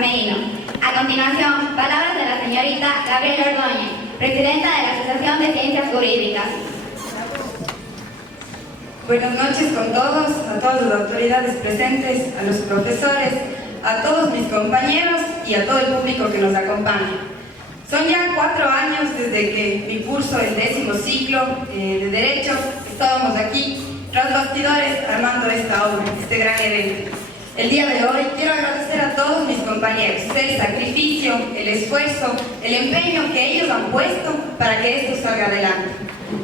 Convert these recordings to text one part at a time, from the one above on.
Amerino. A continuación, palabras de la señorita Gabriela Ordóñez, presidenta de la Asociación de Ciencias Jurídicas. Buenas noches con todos, a todas las autoridades presentes, a los profesores, a todos mis compañeros y a todo el público que nos acompaña. Son ya 4 años desde que mi curso, el 10º ciclo de Derecho, estábamos aquí, tras bastidores, armando esta obra, este gran evento. El día de hoy quiero agradecer a todos mis compañeros el sacrificio, el esfuerzo, el empeño que ellos han puesto para que esto salga adelante.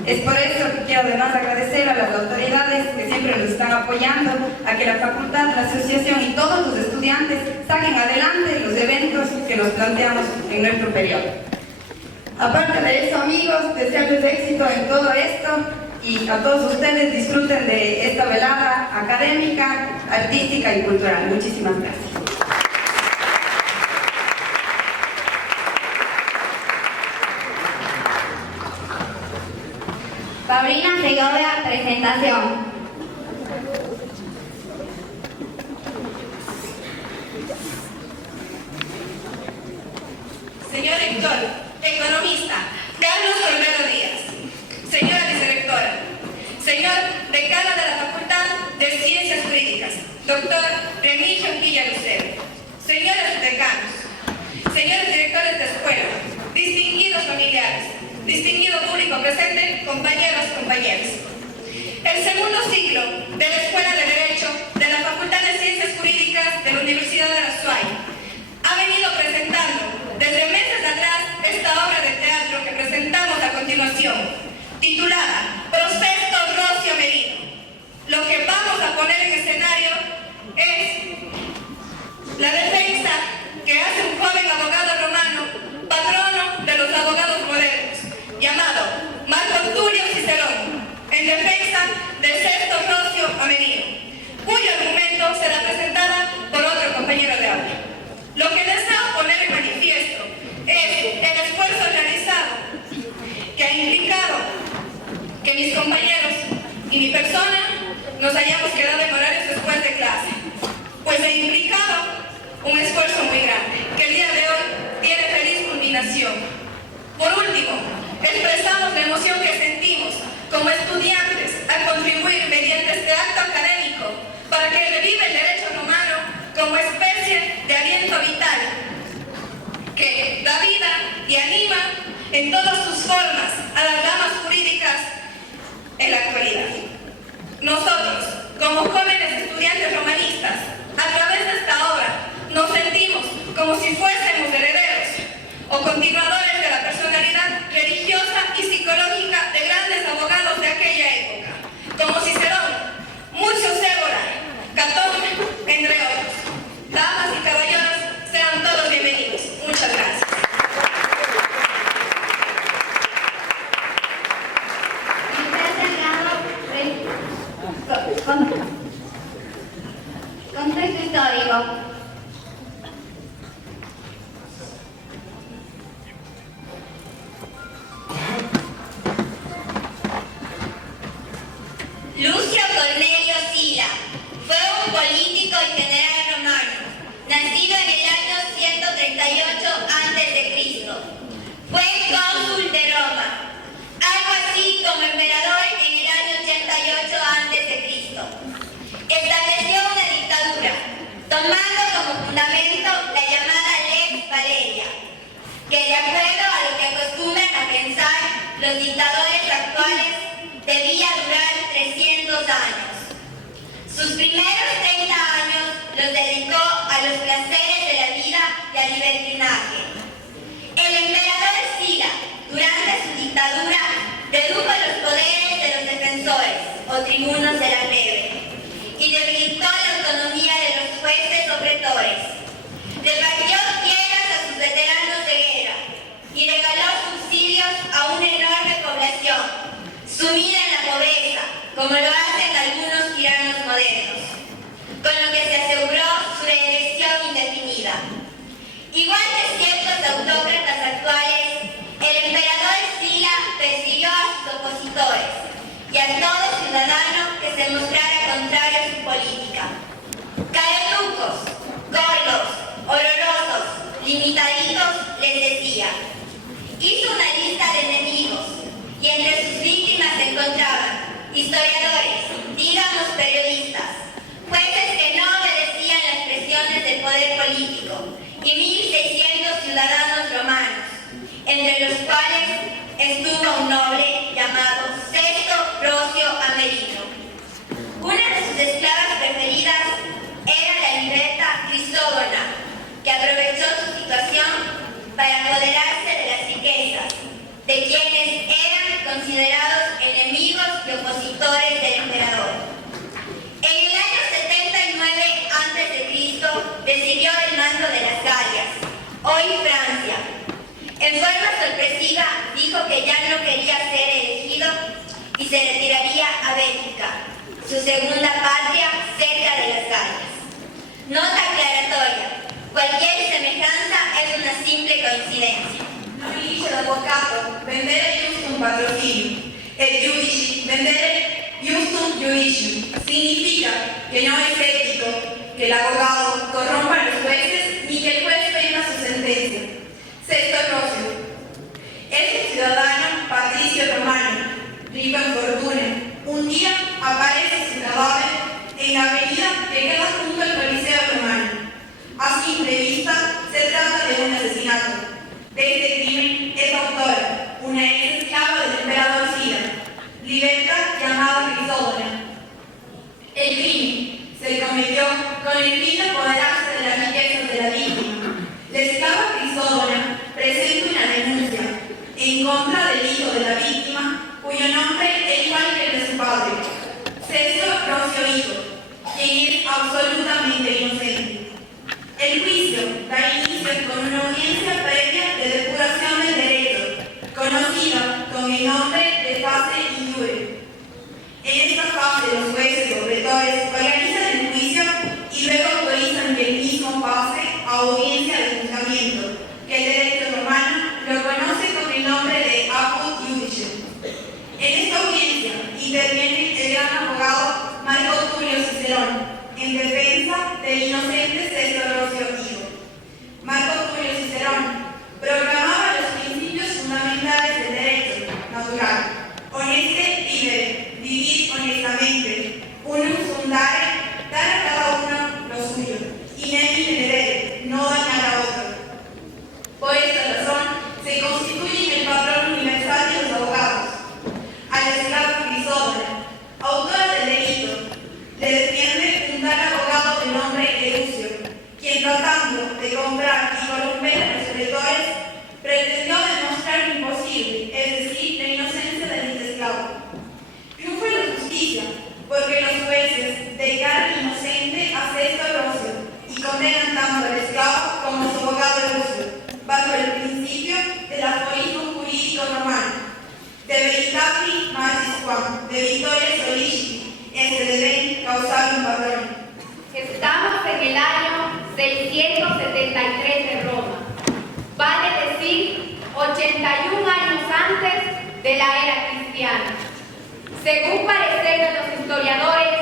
Es por eso que quiero además agradecer a las autoridades que siempre nos están apoyando a que la facultad, la asociación y todos los estudiantes saquen adelante los eventos que nos planteamos en nuestro periodo. Aparte de eso, amigos, desearles éxito en todo esto y a todos ustedes disfruten de esta velada académica, artística y cultural. Muchísimas gracias. Paulina Segovia, presentación. Señor rector, economista, Carlos Olmedo Díaz. Señora vicerectora, señor decano de la Facultad de Ciencias Jurídicas, doctor Remigio Quilla Lucero. Señores decanos, señores directores de escuela, distinguidos familiares, distinguido público presente, compañeros, compañeras. El segundo ciclo de la Escuela de Derecho de la Facultad de Ciencias Jurídicas de la Universidad de Azuay ha venido presentando desde meses atrás esta obra de teatro que presentamos a continuación, titulada Proceso Rocio Merino. Lo que vamos a poner en escenario es la defensa que hace un joven abogado romano, patrono de los abogados modernos, llamado Marco Tulio Cicerón, en defensa de Sexto Rocio Amerino, cuyo argumento será presentada por otro compañero de aula. Lo que deseo poner en manifiesto es el esfuerzo realizado que ha implicado que mis compañeros y mi persona nos hayamos quedado en horarios después de clase, pues ha implicado un esfuerzo muy grande, que el día de hoy tiene feliz culminación. Por último, expresamos la emoción que sentimos como estudiantes al contribuir mediante este acto académico para que reviva el derecho romano como especie de aliento vital que da vida y anima en todas sus formas a las ramas jurídicas en la actualidad. Nosotros, como jóvenes estudiantes romanistas, a través de esta obra nos sentimos como si fuésemos herederos o continuadores de la personalidad religiosa y psicológica de grandes abogados de aquella época, como Cicerón, Murcio Cébora, Catón, entre otros. Damas y caballeros, sean todos bienvenidos. Muchas gracias. Contexto histórico. Lucio Cornelio Sila fue un político y general romano, nacido en el año 138 a.C. Fue cónsul de Roma, algo así como emperador en el año 88 a.C. Estableció una dictadura, tomando como fundamento la llamada Lex Valeria, que de acuerdo a lo que acostumbran a pensar los dictadores actuales, debía durar 300 años. Sus primeros 30 años los dedicó a los placeres de la vida y al libertinaje. El emperador Sila, durante su dictadura, redujo los poderes de los defensores o tribunos de la plebe y debilitó la autonomía de los jueces opretores. Repartió tierras a sus veteranos de guerra, limitaditos, les decía. Hizo una lista de enemigos y entre sus víctimas se encontraban historiadores, digamos periodistas, jueces que no obedecían las presiones del poder político y 1.600 ciudadanos romanos, entre los cuales estuvo un noble llamado Sesto Rocio Amerino. Una de sus esclavas preferidas era la libreta Crisógona, que aprovechó su situación para apoderarse de las riquezas de quienes eran considerados enemigos y opositores del emperador. En el año 79 a.C. recibió el mando de las Galias, hoy Francia. En forma sorpresiva dijo que ya no quería ser elegido y se retiraría a Bélgica, su segunda patria cerca de las Galias. Nota aclaratoria: cualquier semejanza es una simple coincidencia. Non dice l'avvocato, vendere justum patrocinio, e giudici, vendere justum judicium. Significa que no es ético que el abogado corrompa a los jueces ni que el juez venda su sentencia. Sesto Rocio es un ciudadano patricio romano, rico en fortuna. Un día aparece su cadáver en la avenida que queda junto al Coliseo romano. A simple vista, se trata de un asesinato. De este crimen es autora una ex esclava del emperador Sila, liberta llamada Crisógona. El crimen se cometió con el fin de apoderarse de las riquezas de la víctima. La esclava Crisógona presenta una denuncia en contra del hijo de la víctima, cuyo nombre es igual que el de su padre, Sesto Rocio Hijo, quien es absolutamente inocente. El juicio da inicio con una audiencia previa de depuración del derecho, conocida con el nombre de fase in iure. En esta fase los jueces objetores organizan el juicio y luego autorizan que el mismo pase a audiencia de juzgamiento, que el derecho romano lo conoce con el nombre de apud iudice. En esta audiencia interviene el gran abogado Marco Tulio Cicerón, en defensa del inocente Sesto Rocio Hijo. Marco Tulio Cicerón proclamaba los principios fundamentales del derecho natural: honeste vivere, vivir honestamente, unum fundare, dar a cada uno lo suyo, y nemi tenere, no dañar a otro. Por esta razón se constituye en el patrón universal de los abogados. A la esclava Crisógona, autora del delito, le defiende un tal abogado de nombre Erucio, quien tratando de comprar y corromper a los electores, pretendió demostrar lo imposible, es decir, la inocencia del esclavo. Triunfa la justicia, porque los jueces declaran inocente a Sesto Rocio y condenan tanto al esclavo como a su abogado Erucio, bajo el principio del aforismo jurídico romano: de veritati magis quam, de victoria soliciti, se deben causar un patrón. Estamos en el año 673 de Roma, vale decir 81 años antes de la era cristiana. Según parecer de los historiadores,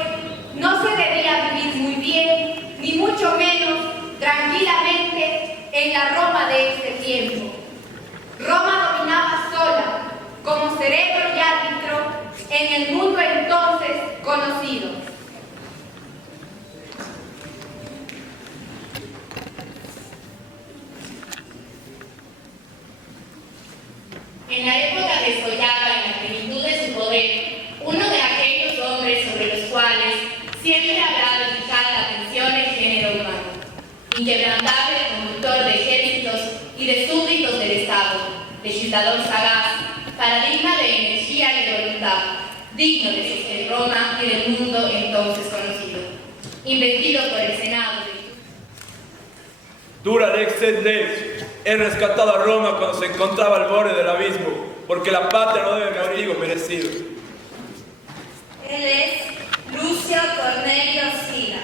no se debía vivir muy bien, ni mucho menos tranquilamente en la Roma de ese tiempo. Roma dominaba sola, como cerebro y árbitro, en el mundo entonces conocido. En la época desollada, en la plenitud de su poder, uno de aquellos hombres sobre los cuales siempre habrá de fijar la atención el género humano, inquebrantable conductor de ejércitos y de súbditos del Estado, legislador sagaz, paradigma de energía y de voluntad, digno de sostener Roma y del mundo entonces conocido, investido por el Senado de... Dura lex sed lex. He rescatado a Roma cuando se encontraba al borde del abismo, porque la patria no debe castigo merecido. Él es Lucio Cornelio Sila.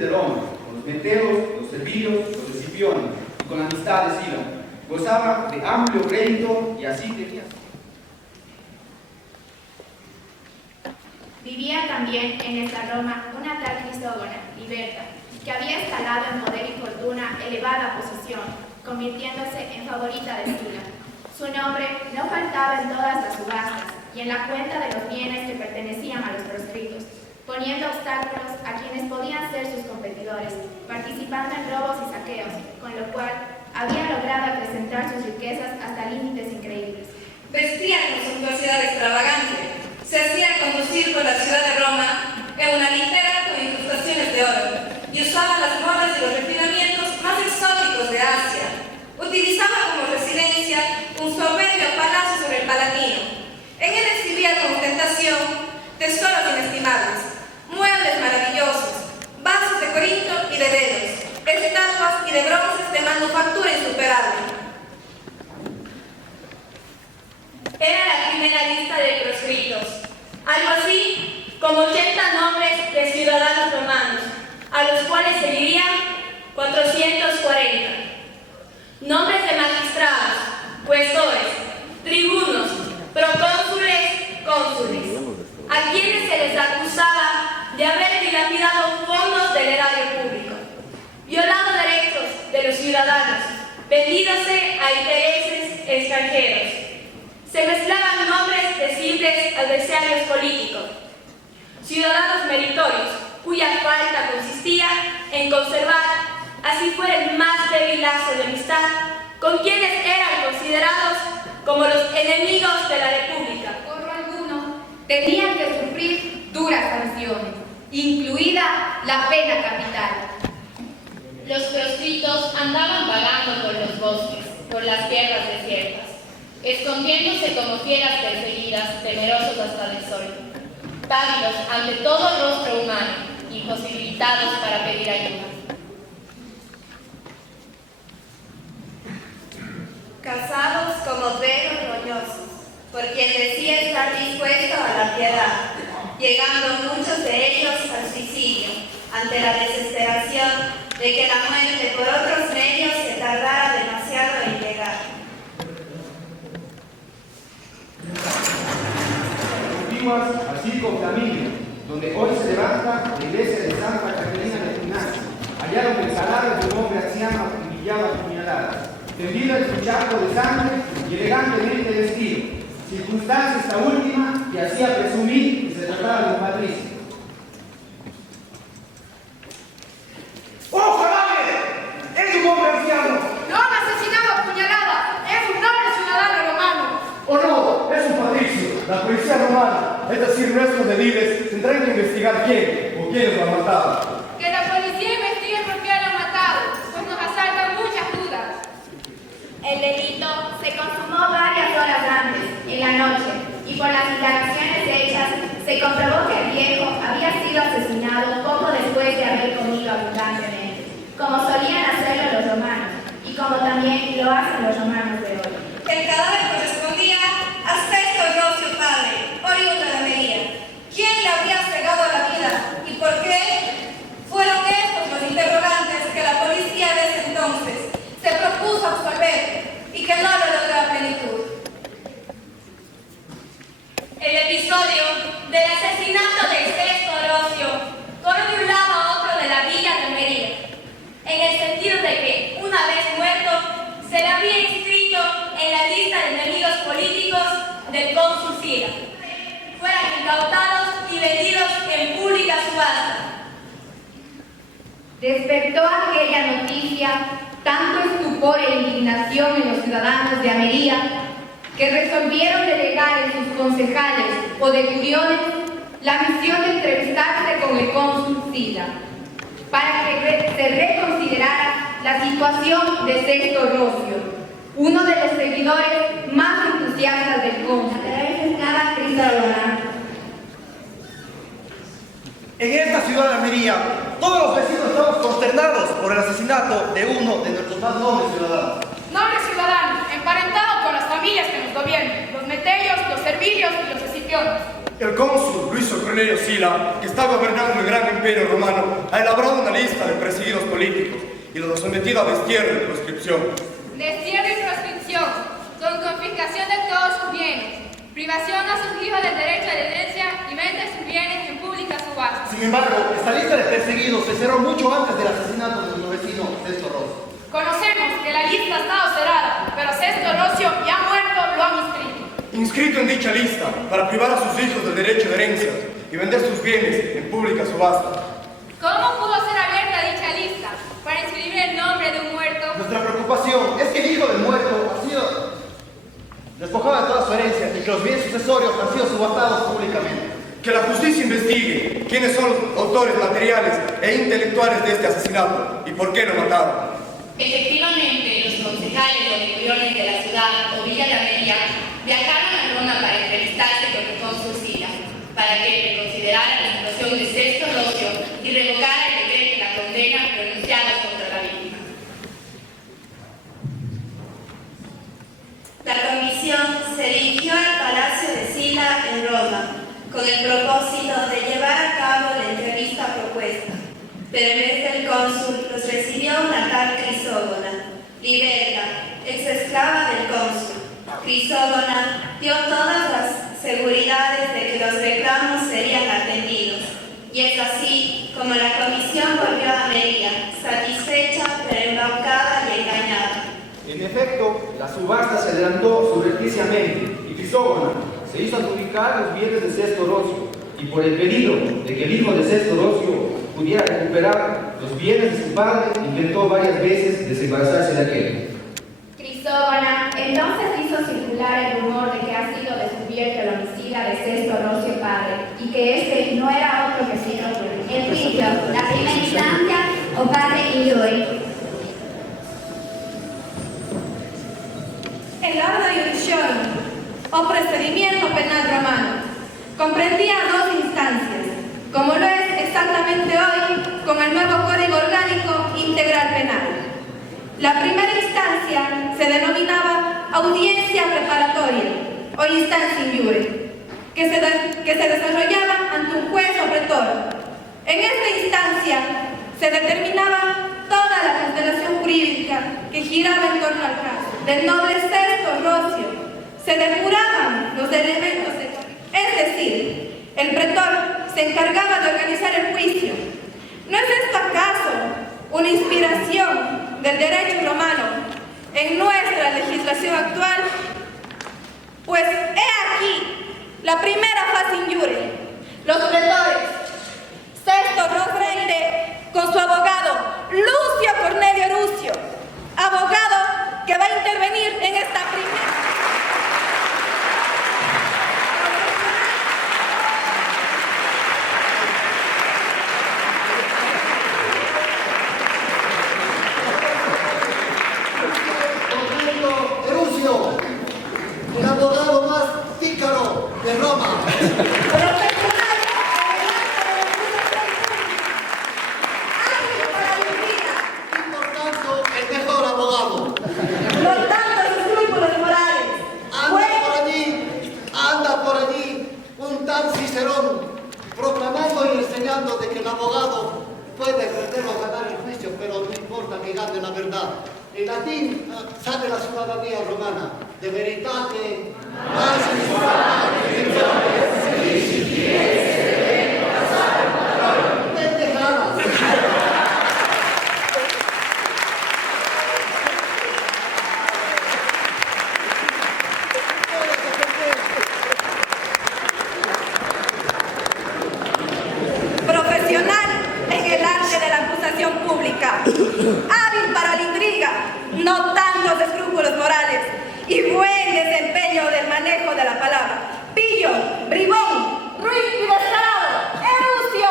de Roma, con los meteos, los servilios, los escipiones, y con la amistad de Sila. Gozaba de amplio crédito y así tenía. Vivía también en esta Roma una tal Crisógona, Liberta, que había escalado en poder y fortuna elevada posición, convirtiéndose en favorita de Sila. Su nombre no faltaba en todas las subastas y en la cuenta de los bienes que pertenecían a los proscritos, poniendo obstáculos a quienes podían ser sus competidores, participando en robos y saqueos, con lo cual había logrado acrecentar sus riquezas hasta límites increíbles. Vestía con suntuosidad extravagante, se hacía conducir por la ciudad de Roma en una litera con incrustaciones de oro y usaba las modas y los refinamientos más exóticos de Asia. Utilizaba como residencia un soberbio palacio sobre el Palatino. En él exhibía con ostentación tesoros inestimables, muebles maravillosos, vasos de Corinto y de Delos, estatuas y de bronces de manufactura insuperable. Era la primera lista de proscritos, algo así como 80 nombres de ciudadanos romanos, a los cuales seguirían 440. Nombres de magistrados, cuestores, tribunos, procónsules, cónsules, a quienes se les acusaba de haber dilapidado fondos del erario público, violado derechos de los ciudadanos, vendídose a intereses extranjeros. Se mezclaban nombres de simples adversarios políticos, ciudadanos meritorios, cuya falta consistía en conservar, así fuera el más débil lazo de amistad, con quienes eran considerados como los enemigos de la República. Por alguno, tenían que sufrir duras sanciones, incluida la pena capital. Los proscritos andaban vagando por los bosques, por las tierras desiertas, escondiéndose como fieras perseguidas, temerosos hasta del sol, pálidos ante todo rostro humano, imposibilitados para pedir ayuda. Casados como perros roñosos, por quien decía estar dispuesto a la piedad, llegando muchos de ellos al suicidio, ante la desesperación de que la muerte por otros medios se tardara demasiado en llegar. Antiguas al circo Flaminio, donde hoy se levanta la iglesia de Santa Caterina de Ignacio. Hallaron el cadáver de un hombre anciano acribillado a puñaladas, tendido en su charco de sangre y elegantemente vestido, circunstancia esta última que hacía presumir que se trataba de un patricio. ¡Oh, cadáver! ¡Es un hombre anciano! ¡No han asesinado a puñalada! ¡Es un noble ciudadano romano! ¡Oh, no! ¡Es un patricio! La policía romana, es decir, nuestros ediles, tendrán que investigar quién o quiénes lo han matado. Que la policía investigue por qué lo han matado, pues nos asaltan muchas dudas. El delito se consumó varias horas antes, en la noche, y por las indagaciones hechas se comprobó que el viejo había sido asesinado poco después de haber comido abundantemente, como solían hacerlo los romanos, y como también lo hacen los romanos de hoy. El cadáver correspondía a Sesto Rocio Padre, oriundo de Almería. ¿Quién le habría cegado la vida y por qué? Fueron estos los interrogantes que la policía de ese entonces se propuso absolver y que no lo logró a plenitud. El episodio del asesinato de Sesto Rocio corre de un lado a otro de la villa de Almería, en el sentido de que, una vez muerto, se le había inscrito en la lista de enemigos políticos del cónsul Sila, fueran incautados y vendidos en pública subasta. Despertó aquella noticia tanto estupor e indignación en los ciudadanos de Almería que resolvieron delegar en sus concejales o decuriones la misión de entrevistarse con el cónsul Sila para que se reconsiderara la situación de Sesto Rocio, uno de los seguidores más entusiastas del cónsul. En esta ciudad de Almería, todos los vecinos estamos consternados por el asesinato de uno de nuestros más nobles ciudadanos. Noble ciudadano, emparentado con las familias que nos gobiernan, los metelios, los servilios y los escipiones. El cónsul Luis Cornelio Sila, que está gobernando el gran imperio romano, ha elaborado una lista de perseguidos políticos y los ha sometido a destierro y proscripción. Destierro y proscripción, con confiscación de todos sus bienes, privación a sus hijos del derecho a la herencia y venta de sus bienes en pública subasta. Sin embargo, esta lista de perseguidos se cerró mucho antes del asesinato de nuestro vecino Sesto Rocio. Conocemos que la lista ha estado cerrada, pero Sesto Rocio ya muerto lo han inscrito. Inscrito en dicha lista para privar a sus hijos del derecho de herencia y vender sus bienes en pública subasta. ¿Cómo pudo ser abierta dicha lista para inscribir el nombre de un muerto? Nuestra preocupación es que el hijo del muerto ha sido despojado de toda su herencia y que los bienes sucesorios han sido subastados públicamente. Que la justicia investigue quiénes son los autores materiales e intelectuales de este asesinato y por qué lo mataron. Efectivamente, los concejales o legiones de la ciudad o Villa de Amelia viajaron a Roma para entrevistarse con el cónsul Sila, para que reconsiderara la situación de Sesto Rocio y revocara el decreto y la condena pronunciados contra la víctima. La comisión se dirigió al Palacio de Sila en Roma, con el propósito de llevar a cabo la entrevista propuesta. Pero en vez del cónsul los recibió una tal Crisógona, liberta, ex esclava del cónsul. Crisógona dio todas las seguridades de que los reclamos serían atendidos. Y es así como la comisión volvió a Amelia, satisfecha pero embaucada y engañada. En efecto, la subasta se adelantó subrepticiamente y Crisógona se hizo adjudicar los bienes de Sesto Rocio y por el pedido de que el hijo de Sesto Rocio pudiera recuperar los bienes de su padre, intentó varias veces desembarazarse de aquel. Crisógona entonces hizo circular el rumor de que ha sido descubierto el homicida de Sesto Rocio padre y que este no era otro que sino el juicio, la primera instancia o padre Iuri. El laudo iudicium, o procedimiento penal romano, comprendía dos instancias, como lo es exactamente hoy con el nuevo Código Orgánico Integral Penal. La primera instancia se denominaba audiencia preparatoria o instancia in iure, que se desarrollaba ante un juez o pretor. En esta instancia se determinaba toda la constelación jurídica que giraba en torno al caso del noble Sesto Rocio. Se depuraban los elementos, es decir, el pretor se encargaba de organizar el juicio. ¿No es esto acaso una inspiración del derecho romano en nuestra legislación actual? Pues he aquí la primera fase in iure. Los pretores, Sesto Rocio con su abogado Lucio Cornelio Rucio, abogado que va a intervenir en esta primera. El abogado más pícaro de Roma. Y por tanto, el mejor abogado. No tantos escrúpulos morales. Anda por allí un tal Cicerón proclamando y enseñando de que el abogado puede perder o ganar el juicio, pero no importa que gane la verdad. En latín sabe la ciudadanía romana, de veritate, pendejadas. Profesional en el arte de la acusación pública, hábil para la intriga, no tantos escrúpulos morales y buen desempeño del manejo de la palabra. Pillo, bribón, ruin y descarado, Erucio.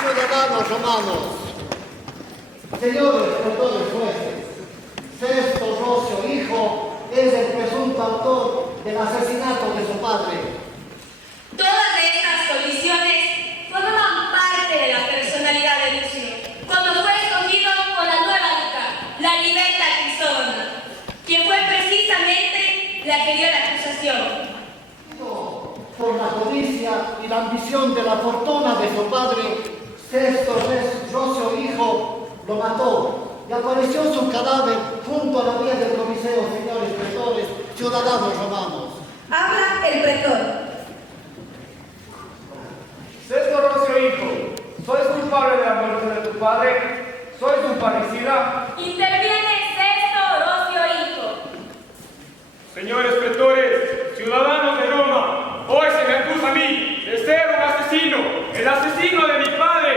Ciudadanos romanos, señores protores jueces, Sesto Rocio, hijo, es el presunto autor del asesinato de su padre. Todas estas condiciones forman parte de la personalidad de Lucio, cuando fue escogido por la nueva duca, la libertad. por la codicia y la ambición de la fortuna de su padre, Sexto Rocio hijo, lo mató y apareció su cadáver junto a la vía del Coliseo, señores pretores, ciudadanos romanos. Habla el pretor. Sexto Rocio hijo, ¿sois culpable de la muerte de tu padre? ¿Sois un parricida? Interviene Sexto Rocio hijo. Señores pretores, ciudadanos de Roma, hoy se me acusa a mí de ser un asesino, el asesino de mi padre.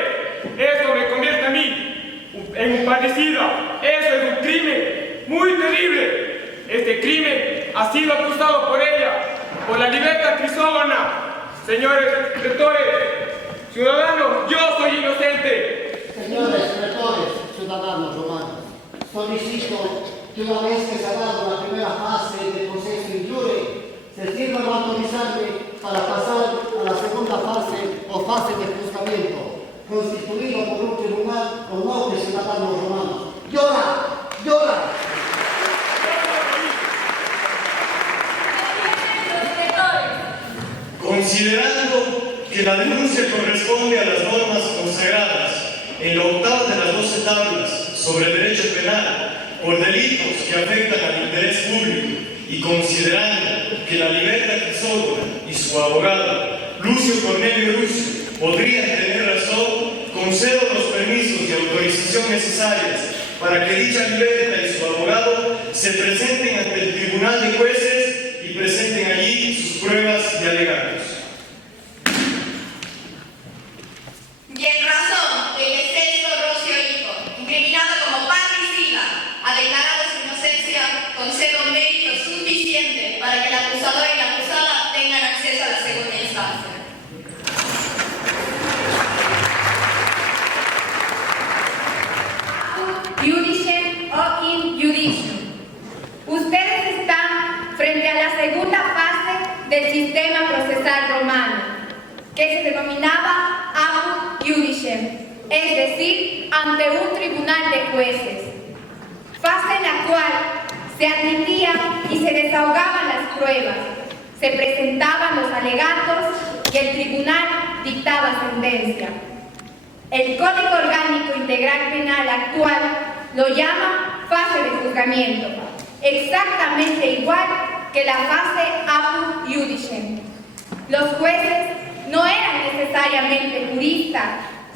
Esto me convierte a mí en un parricida. Eso es un crimen muy terrible. Este crimen ha sido acusado por ella, por la libertad crisógona. Señores pretores, ciudadanos, yo soy inocente. Señores pretores, ciudadanos romanos, solicito que una vez que se ha dado la primera fase del proceso injure, se sirvan a autorizarme para pasar a la segunda fase o fase de juzgamiento, constituido por un tribunal con 9 ciudadanos romanos. ¡Llora! ¡Llora! Considerando que la denuncia corresponde a las normas consagradas en la octava de las 12 tablas sobre derecho penal por delitos que afectan al interés público y considerando que la libertad crisógona y su abogado, Lucio Cornelio Lucio, podrían tener razón, concedo los permisos y autorización necesarias para que dicha libertad y su abogado se presenten ante el Tribunal de Jueces y presenten allí sus pruebas y alegatos. Y en razón de que Sexto Rocio hijo, incriminado como parricida, ha declarado su inocencia, concedo mérito suficiente para que el acusador y la acusada tengan acceso a la segunda instancia. Judicem o in judicium. Ustedes están frente a la segunda fase del sistema procesal romano, que se denominaba apud judicem, es decir, ante un tribunal de jueces, fase en la cual se admitían y se desahogaban las pruebas, se presentaban los alegatos y el tribunal dictaba sentencia. El Código Orgánico Integral Penal actual lo llama fase de juzgamiento, exactamente igual que la fase apud judicem. Los jueces no eran necesariamente juristas,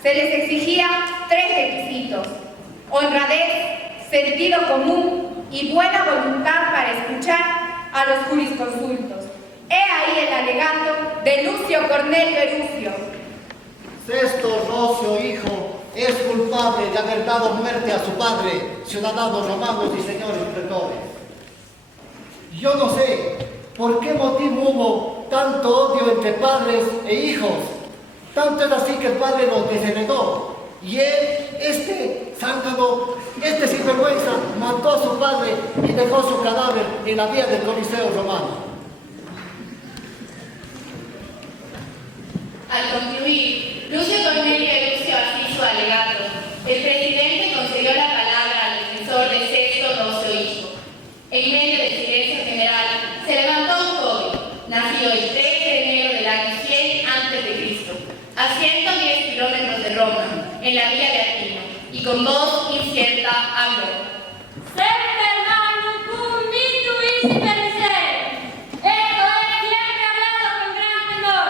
se les exigía 3 requisitos: honradez, sentido común y buena voluntad para escuchar a los jurisconsultos. He ahí el alegato de Lucio Cornelio Erucio. Sexto Rocio hijo es culpable de haber dado muerte a su padre, ciudadanos romanos y señores pretores. Yo no sé por qué motivo hubo tanto odio entre padres e hijos. Tanto es así que el padre los desheredó. Y él, este zángano, este sinvergüenza, mató a su padre y dejó su cadáver en la vía del Coliseo romano. Al concluir, Lucio Cornelio Erucio así su alegato, el presidente concedió la palabra al defensor de Sexto Rocio hijo. En medio del silencio general, se levantó un joven, nacido el 3 de enero del año 100 a.C., a 110 kilómetros de Roma, en la villa de Aquino, y con voz incierta habló. Semper magnum cum mituis perissere. Esto es siempre hablado con gran temor.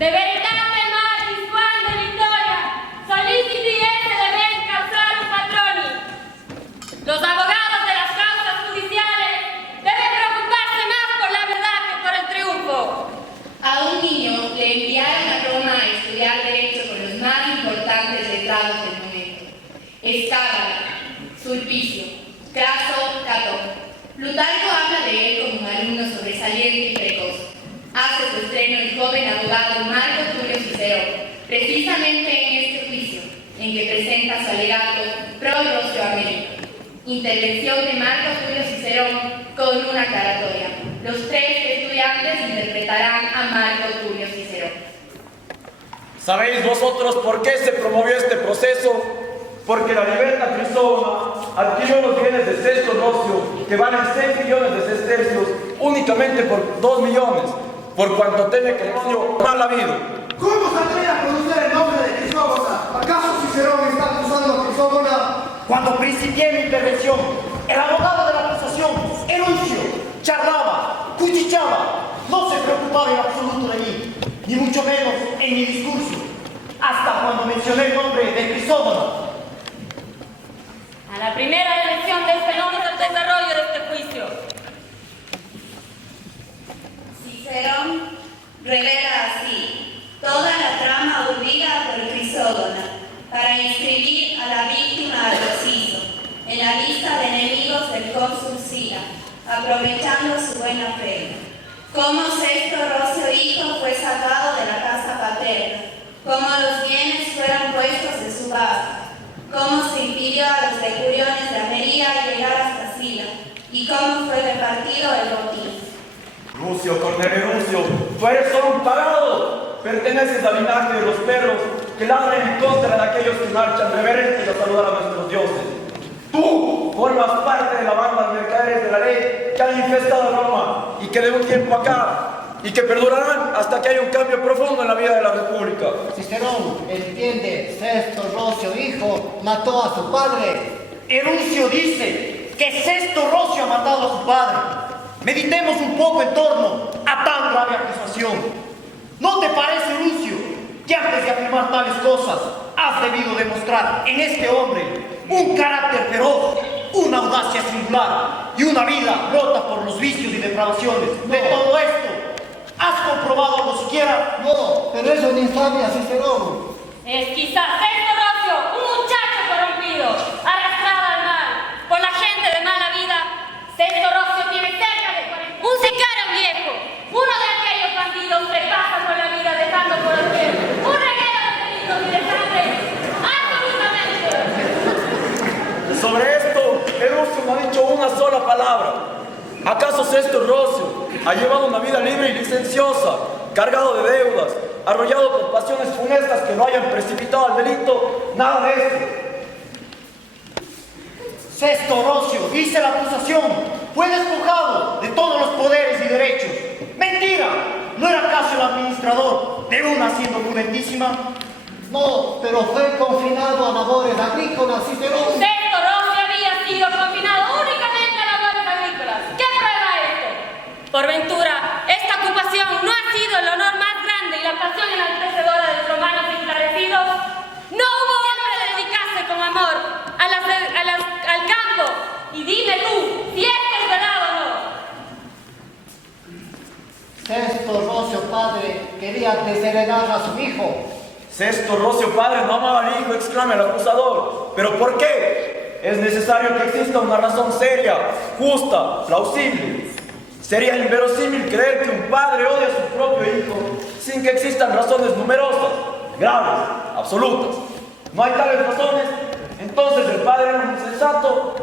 De veritate magis quando victoria soliciti esse deben causar un patroni. Los abogados de las causas judiciales deben preocuparse más por la verdad que por el triunfo. A un niño le enviaron a Roma a estudiar Derecho con los más importantes letrados del momento: Escábala, Sulpicio, Craso, Catón. Plutarco habla de él como un alumno sobresaliente y precoz. Hace su estreno el joven abogado Marco Tulio Cicerón, precisamente en este juicio, en que presenta su alegato pro Rocio Américo. Intervención de Marco Tulio Cicerón con una aclaratoria. Los 3 estudiantes interpretarán a Marco Tulio Cicerón. ¿Sabéis vosotros por qué se promovió este proceso? Porque la libertad crisógona adquirió los bienes de Sexto Rocio, que valen 6 millones de sestercios, únicamente por 2 millones. por cuanto teme que el odio mal habido. ¿Cómo se atreve a pronunciar el nombre de Crisógona? ¿Acaso Cicerón está acusando a Crisógona? Cuando principié mi intervención, el abogado de la acusación, Eruncio, charlaba, cuchicheaba, no se preocupaba en absoluto de mí, ni mucho menos en mi discurso, hasta cuando mencioné el nombre de Crisógona. A la primera elección de este nombre del desarrollo de este juicio. Cicerón revela así toda la trama urdida por Crisógona para inscribir a la víctima del Rosizo en la lista de enemigos del cónsul Sila, aprovechando su buena fe. Cómo Sesto Rocio hijo fue sacado de la casa paterna, cómo los bienes fueron puestos en subasta, cómo se impidió a los decuriones de Ameria llegar hasta Sila, y cómo fue repartido el botín. Rucio, Cornelio Rucio, tú eres solo un pagado. Perteneces al linaje de los perros que ladran en contra de aquellos que marchan reverentes a saludar a nuestros dioses. Tú formas parte de la banda de mercaderes de la ley que han infestado Roma y que de un tiempo acá y que perdurarán hasta que haya un cambio profundo en la vida de la República. Cicerón, entiende, Sesto Rocio hijo mató a su padre. Eruncio dice que Sesto Rocio ha matado a su padre. Meditemos un poco en torno a tan grave acusación. ¿No te parece, Eruncio, que antes de afirmar tales cosas has debido demostrar en este hombre un carácter feroz, una audacia singular y una vida rota por los vicios y depravaciones? No. De todo esto, ¿has comprobado algo siquiera? No, pero es una infamia, Cicerón. Es quizás Sesto Rocio, un muchacho corrompido, arrastrado al mal por la gente de mala vida. Sesto Rocio tiene cerca de 40. Un sicario viejo, uno de aquellos bandidos que pasan por la vida dejando por hacer un reguero de delitos y de sangre. ¡Absolutamente! Sobre esto, Eruncio no ha dicho una sola palabra. ¿Acaso Sesto Rocio ha llevado una vida libre y licenciosa, cargado de deudas, arrollado por pasiones funestas que lo hayan precipitado al delito? Nada de esto. Sesto Rocio, dice la acusación, fue despojado de todos los poderes y derechos. ¡Mentira! ¿No era acaso el administrador de una hacienda opulentísima? No, pero fue confinado a labores agrícolas, Cicerón. Sesto Rocio había sido confinado únicamente a labores agrícolas. ¿Qué prueba esto? Por ventura, esta ocupación no ha sido el honor más grande y la pasión enaltecedora de los romanos esclarecidos. No hubo hombre que dedicase con amor al campo. Y dime tú, si esto es verdad o no. Sesto Rocio padre quería desheredar a su hijo. Sesto Rocio padre no amaba al hijo, exclama el acusador. ¿Pero por qué? Es necesario que exista una razón seria, justa, plausible. Sería inverosímil creer que un padre odia a su propio hijo sin que existan razones numerosas, graves, absolutas. No hay tales razones, entonces el padre era un insensato.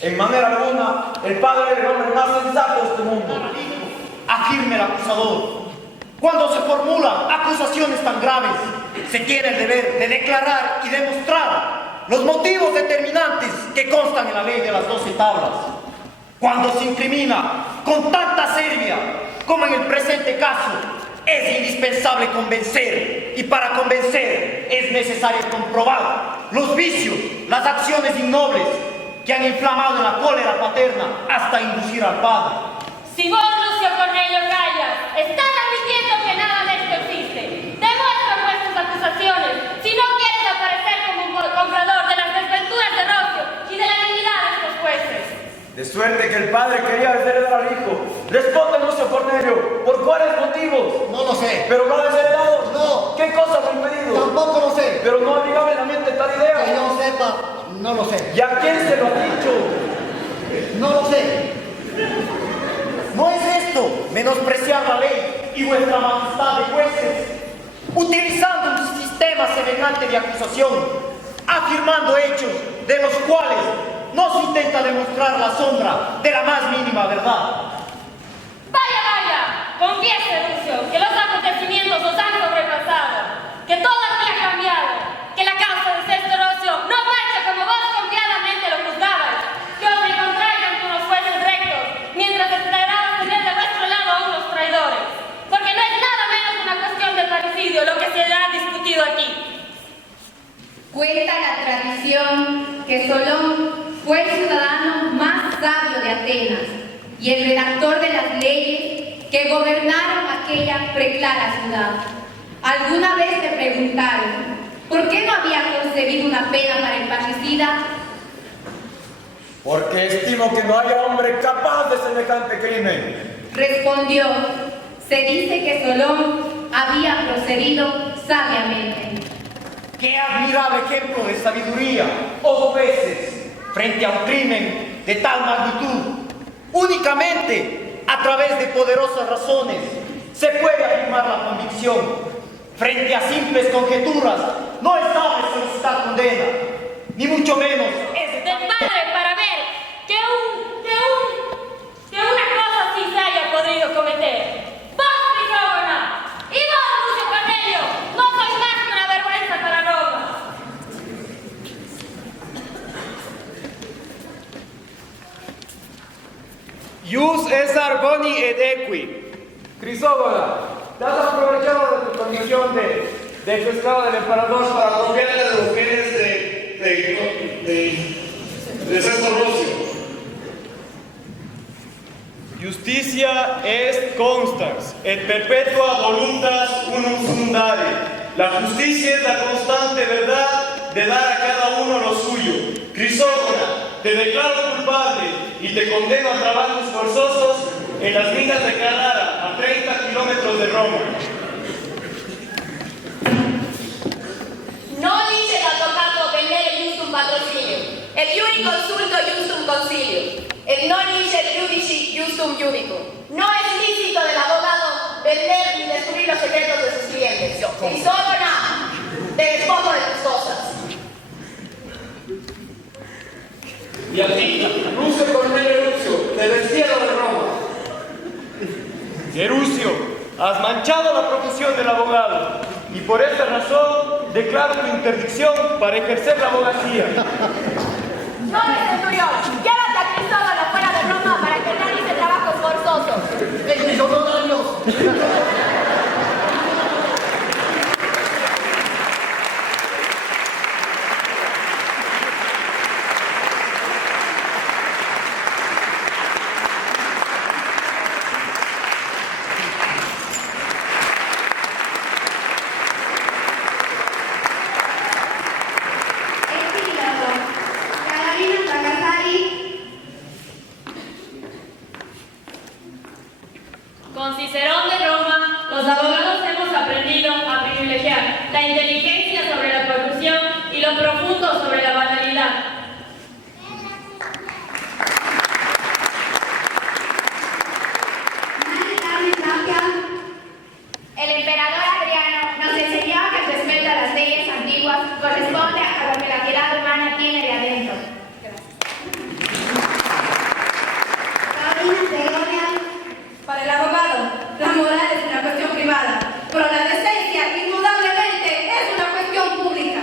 En manera alguna, el padre era el hombre más sensato de este mundo. Afirme el acusador. Cuando se formulan acusaciones tan graves, se tiene el deber de declarar y demostrar los motivos determinantes que constan en la ley de las 12 tablas. Cuando se incrimina con tanta serbia como en el presente caso, es indispensable convencer, y para convencer es necesario comprobar los vicios, las acciones innobles que han inflamado en la cólera paterna hasta inducir al padre. Si vos, Lucio Cornelio Callas, estás admitiendo que nada de esto existe, demuestra pues tus acusaciones, si no quieres aparecer como un comprador de las desventuras de Rocio y de la dignidad de estos jueces. De suerte que el padre quería desheredar al hijo. Responde, Lucio Cornelio, ¿por cuáles motivos? No lo sé. ¿Pero lo ha desheredado? No. ¿Qué cosa lo ha impedido? Tampoco lo sé. Pero no había en la mente tal idea. Que yo sepa, no lo sé. ¿Y a quién se lo ha dicho? No lo sé. ¿No es esto menospreciar la ley y vuestra majestad de jueces? Utilizando un sistema semejante de acusación, afirmando hechos de los cuales no se intenta demostrar la sombra de la más mínima verdad. Vaya, vaya, confiese, Lucio, que los acontecimientos os han sobrepasado, que todo aquí ha cambiado, que la causa de Sesto Rocio no marcha como vos confiadamente lo juzgabais, que os encontráis ante unos jueces rectos, mientras esperabais tener de vuestro lado a unos traidores, porque no Cuenta la tradición que Solón fue el ciudadano más sabio de Atenas y el redactor de las leyes que gobernaron aquella preclara ciudad. ¿Alguna vez te preguntaron por qué no había concebido una pena para el parricida? Porque estimo que no haya hombre capaz de semejante crimen. Respondió, se dice que Solón había procedido sabiamente. ¡Qué admirable ejemplo de sabiduría, oh jueces, frente a un crimen de tal magnitud! Únicamente a través de poderosas razones se puede afirmar la convicción. Frente a simples conjeturas no es dable solicitar condena, ni mucho menos es de padre para ver que una cosa así se haya podido cometer. ¡Vos, Crisógona! ¡Y vos, Lucio Cornelio! ¡No sois más que una vergüenza para Roma! Ius es arboni et equi. Crisógono, te has aprovechado de tu condición de esclavo del emperador para copiarle las mujeres de Santo Rocio. Justicia est constans et perpetua voluntas unum fundare. La justicia es la constante verdad de dar a cada uno lo suyo. Crisógona, te declaro culpable y te condeno a trabajos forzosos en las minas de Carrara, a 30 kilómetros de Roma. No dice advocato vendere justum patrocinio, et iuri consulto justum concilio, et non licet judici justum judico. No es lícito del abogado vender ni descubrir los secretos de sus clientes. Crisógona, te despojo de tus cosas. Y a ti, Lucio Cornelio Lucio, te destierro de Roma. Gerucio, has manchado la profesión del abogado y por esta razón declaro tu interdicción para ejercer la abogacía. No, centurión, llévate a Crisógona fuera de Roma para que realice trabajos forzosos. Con Cicerón de Roma, los abogados hemos aprendido a privilegiar la inteligencia sobre la corrupción y lo profundo sobre la banalidad. El emperador Adriano nos enseñó que el respeto a las leyes antiguas corresponde a lo que la piedad humana tiene de adentro. Para el abogado, la moral es una cuestión privada, pero la decencia indudablemente es una cuestión pública.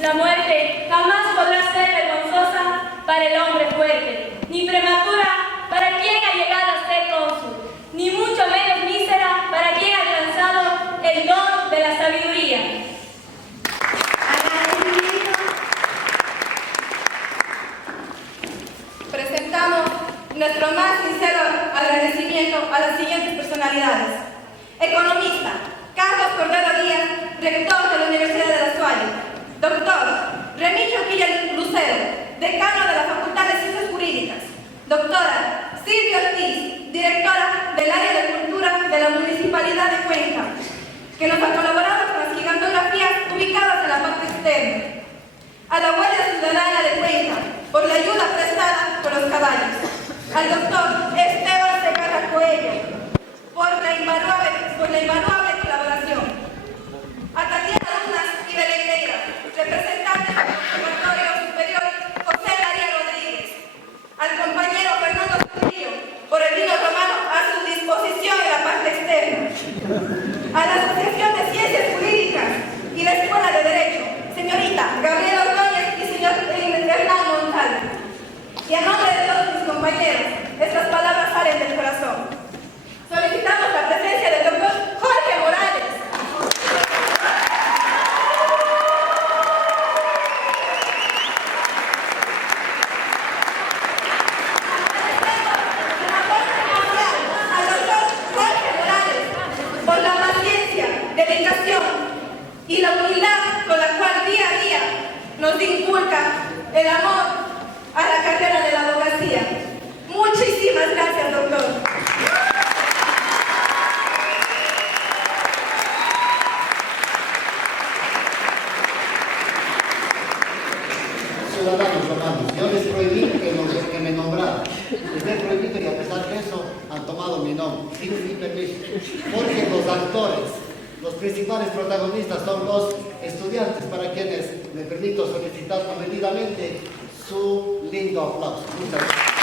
La muerte jamás podrá ser vergonzosa para el hombre fuerte, ni prematura para quien ha llegado a ser cónsul, ni mucho menos mísera para quien ha alcanzado el don de la sabiduría. Presentamos nuestro más sincero agradecimiento a las siguientes personalidades. Economista, Carlos Cordero Díaz, rector de la Universidad de La Suárez. Doctor Remigio Quilla Lucero, decano de la Facultad de Ciencias Jurídicas. Doctora Silvia Ortiz, directora del área de cultura de la Municipalidad de Cuenca, que nos ha colaborado con las gigantografías ubicadas en la parte externa. A la Guardia Ciudadana de Cuenca, por la ayuda prestada por los caballos. Al doctor Esteban Segarra Coello, por la invaluable colaboración. A Tatiana Dunas y Belengueira, representantes del Conservatorio Superior José María Rodríguez. Al compañero Fernando Trujillo, por el vino romano a su disposición en la parte externa. A la Asociación de Ciencias Jurídicas y la Escuela de Derecho, señorita Gabriela Ordóñez y señor Hernán Montalvo. Y a nombre de todos mis compañeros, estas palabras salen del corazón. Solicitamos la presencia del doctor Jorge inculca el amor a la carrera de la abogacía. Muchísimas gracias, doctor. Ciudadanos romanos, yo les prohibí que me nombraran. Les he prohibido y a pesar de eso han tomado mi nombre, sin mi permiso. Porque los actores, los principales protagonistas son los estudiantes, para quienes me permito solicitar comedidamente su lindo aplauso. Muchas gracias.